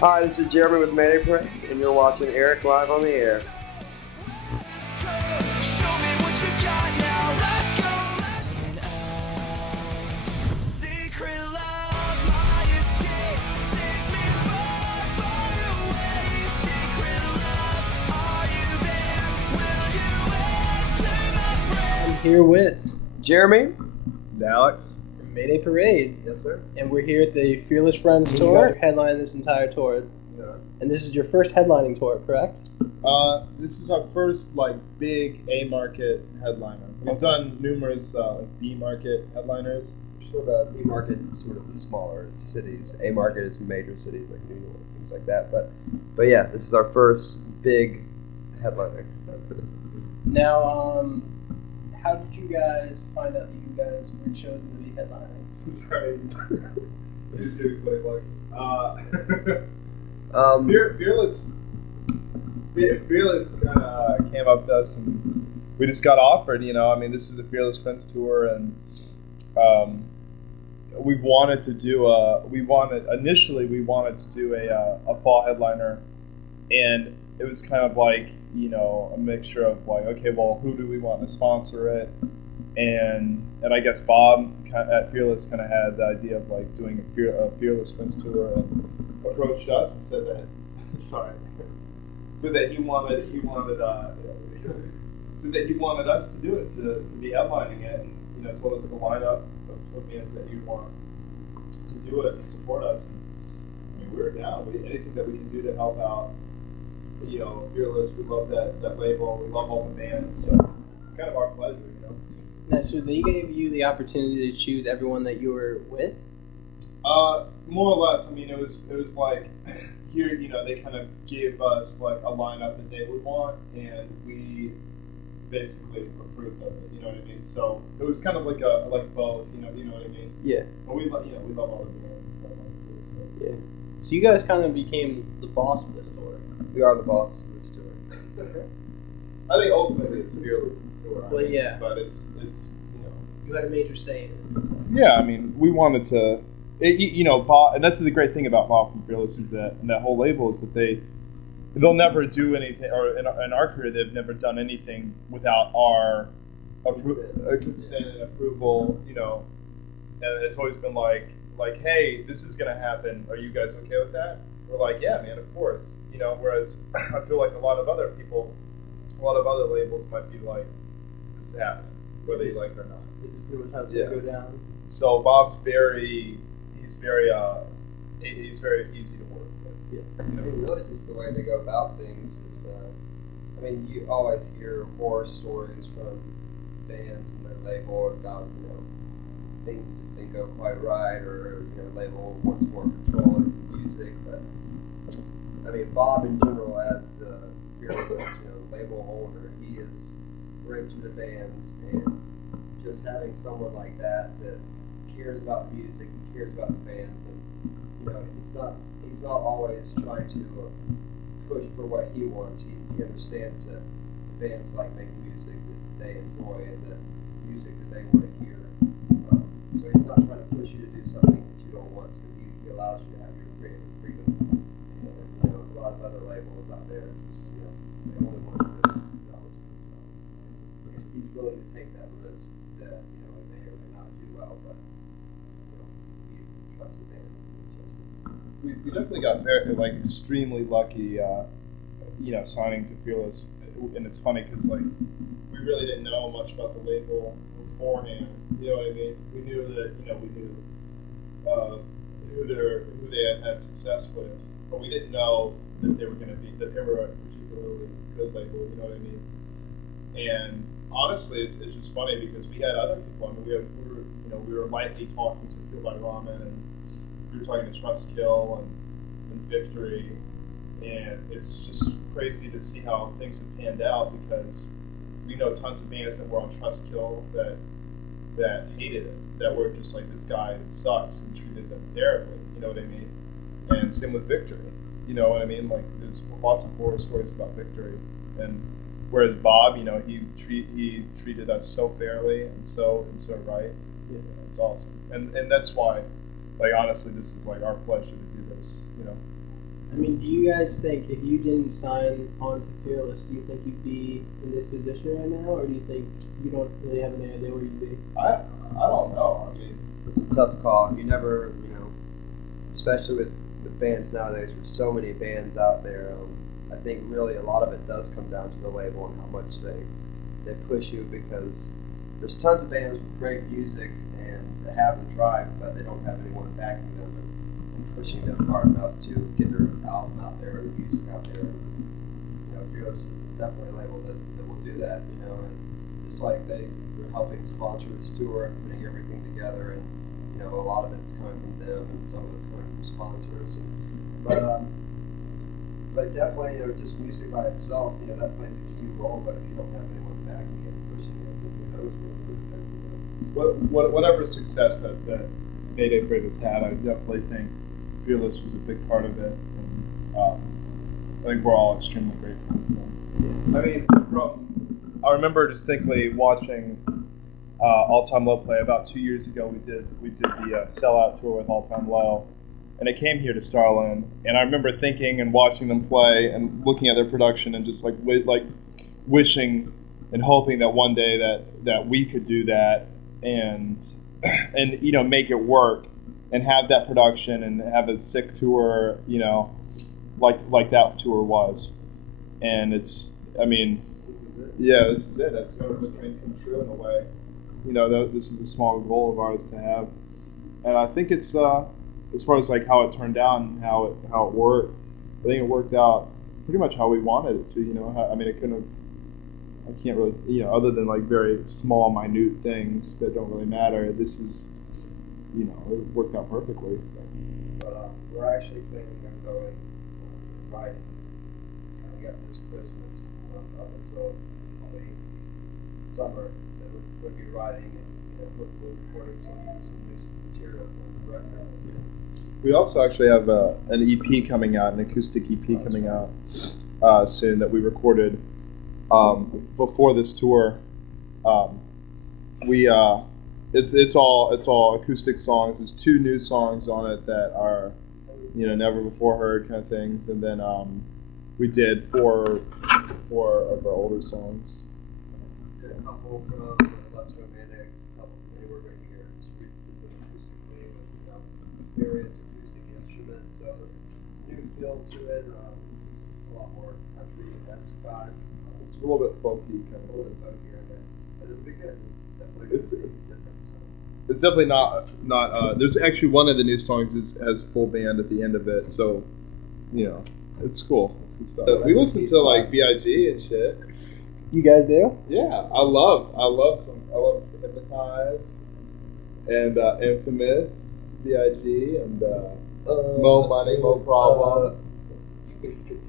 Hi, this is Jeremy with Mayday Parade, and you're watching Eric live on the air. I'm here with Jeremy? Alex. from Mayday Parade. Yes, sir. And we're here at the Fearless Friends tour, headlining this entire tour. Yeah. And this is your first headlining tour, correct? This is our first big A market headliner. We've done numerous B market headliners. Sort of B market is sort of the smaller cities. A market is major cities like New York, things like that. But yeah, this is our first big headliner. Now, how did you guys find out that you guys were chosen to be headlining? Sorry. He's doing playbooks. Fearless kind of came up to us, and we just got offered. This is the Fearless Friends tour, and we wanted to do initially to do a fall headliner, and it was kind of like a mixture of okay, well, who do we want to sponsor it, and I guess Bob at Fearless kind of had the idea of doing a Fearless Friends tour, and approached us and said that he wanted us to do it, to be headlining it, and told us the lineup of bands that he would want to do it, to support us. And we're down. Anything that we can do to help out Fearless, we love that label, we love all the bands, so it's kind of our pleasure. Now, so they gave you the opportunity to choose everyone that you were with? More or less. It was like here, they kind of gave us a lineup that they would want, and we basically approved of it. You know what I mean? So it was kind of like both. You know what I mean? Yeah. But we love all the bands and stuff like that. So Yeah. So you guys kind of became the boss of this tour. We are the boss of this tour. I think ultimately it's Fearless's tour. Well, yeah. But it's You had a major say in it. Yeah, we wanted to. Bob, and that's the great thing about Bob from Fearless is that, and that whole label is that they'll never do anything, or in our career they've never done anything without our consent and approval. And it's always been like, hey, this is gonna happen. Are you guys okay with that? We're like, yeah, man, of course. Whereas I feel like a lot of other labels might be like, this is happening, whether you like it or not. This is pretty much how it's going to go down. So Bob's very easy to work with. Yeah. Really just the way they go about things is, you always hear horror stories from bands and their label about, things that just didn't go quite right, or, label wants more control over music, but, Bob in general, as the Fearless, label holder, he is great to the bands, and just having someone like that cares about the music and cares about the bands, and he's not always trying to push for what he wants. He understands that bands like making music that they enjoy and the music that they want to hear. So he's not trying to push you to do something that you don't want to. He allows you to have your creative freedom. And a lot of other labels out there just they only want to do what's so he's willing to take that risk that it may or may not do well, but you trust the band. We definitely got very extremely lucky, signing to Fearless, and it's funny because we really didn't know much about the label beforehand. You know what I mean? We knew that who they had success with, but we didn't know that they were a particularly good label. You know what I mean? And honestly, it's just funny because we had other people. We were lightly talking to Feel by Ramen, and we were talking to Trustkill and Victory, and it's just crazy to see how things have panned out because we know tons of bands that were on Trustkill that hated it, that were just like, this guy sucks, and treated them terribly. You know what I mean? And same with Victory. You know what I mean? There's lots of horror stories about Victory, and whereas Bob, he treated us so fairly and so right. Yeah, it's awesome, and that's why, honestly, this is our pleasure to do this. I mean, do you guys think if you didn't sign on to Fearless, do you think you'd be in this position right now, or do you think you don't really have any idea where you'd be? I don't know. I mean, It's a tough call. You never, especially with bands nowadays, there's so many bands out there. I think really a lot of it does come down to the label and how much they push you, because there's tons of bands with great music and they have the drive, but they don't have anyone backing them and pushing them hard enough to get their album out there or the music out there. Fearless is definitely a label that will do that, and it's like they're helping sponsor this tour and putting everything together, and a lot of it's coming from them and some of it's coming from sponsors. But definitely, just music by itself, that plays a key role. But if you don't have anyone backing it and pushing it, then who knows where it's going. Whatever success that Mayday Parade has had, I definitely think Fearless was a big part of it. And, I think we're all extremely grateful to them. I mean, I remember distinctly watching All Time Low play about 2 years ago. We did the sellout tour with All Time Low, and it came here to Starland. And I remember thinking and watching them play and looking at their production and just like wishing and hoping that one day that we could do that and make it work and have that production and have a sick tour, like that tour was. And it's, I mean, this is it. That's kind of a dream come true in a way. This is a small goal of ours to have, and I think it's as far as like how it turned out and how it worked. I think it worked out pretty much how we wanted it to. I mean, it couldn't have. I can't really, other than like very small, minute things that don't really matter. This is, it worked out perfectly. But we're actually planning on going riding coming up this Christmas up until probably summer. We'll be riding and hopefully recording some new material from the record. We also actually have an EP coming out, an acoustic EP coming out soon that we recorded before this tour. It's all acoustic songs. There's 2 new songs on it that are never before heard kind of things, and then we did four of our older songs. A couple from Let's Go Manics, a couple from Anywhere Right Here. It's acoustically with various acoustic instruments, so there's a new feel to it. It's a lot more country-esque vibe. It's a little bit folky, kind of. A little bit folkier, but it'll be good. It's definitely different. So. It's definitely not. There's actually one of the new songs has full band at the end of it, so it's cool. It's good stuff. We listen to like B.I.G. and shit. You guys do? Yeah, I love Hypnotize and Infamous, B.I.G. and Mo Money, Mo Problems.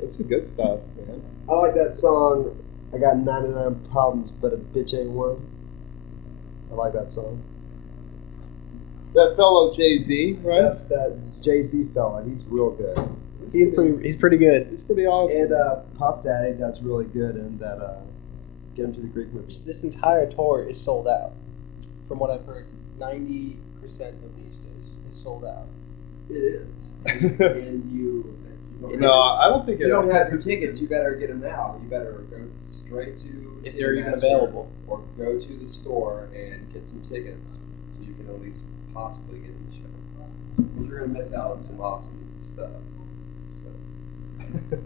It's the good stuff, man. I like that song. I got 99 problems, but a bitch ain't one. I like that song. That fellow Jay-Z, right? That Jay-Z fella, he's real good. He's pretty good. He's pretty awesome. And Puff Daddy does really good in that Get Him to the Greek Movie. This entire tour is sold out. From what I've heard, 90% of these days is sold out. It is. And you I don't think you don't have your tickets, you better get them now. You better go straight to if they're even available, or go to the store and get some tickets so you can at least possibly get in the show. Because you're going to miss out on some awesome stuff. So.